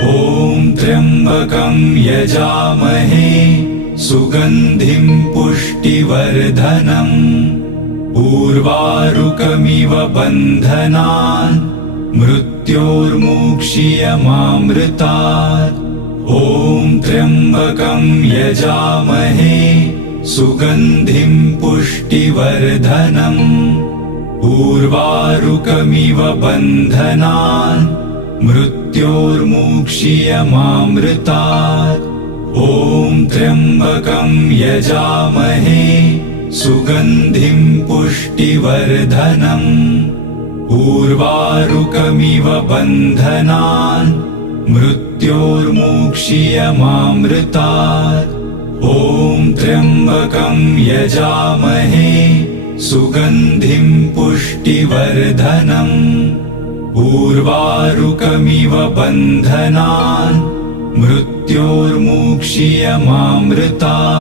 ॐ त्र्यम्बकं यजामहे सुगन्धिं पुष्टिवर्धनम् उर्वारुकमिव बन्धनान् मृत्योर्मुक्षीयमामृतात्। ॐ त्र्यम्बकं यजामहे सुगन्धिं पुष्टिवर्धनम् उर्वारुकमिव बन्धनान् मृत्योर्मुक्षीयमामृतात्। ॐ त्र्यम्बकं यजामहे सुगन्धिं पुष्टिवर्धनम् उर्वारुकमिव बन्धनान् मृत्योर्मुक्षीयमामृतात्। ॐ त्र्यम्बकं यजामहे सुगन्धिं पुष्टिवर्धनम् उर्वारुकमिव बन्धनान् मृत्योर्मुक्षीयमामृतात्।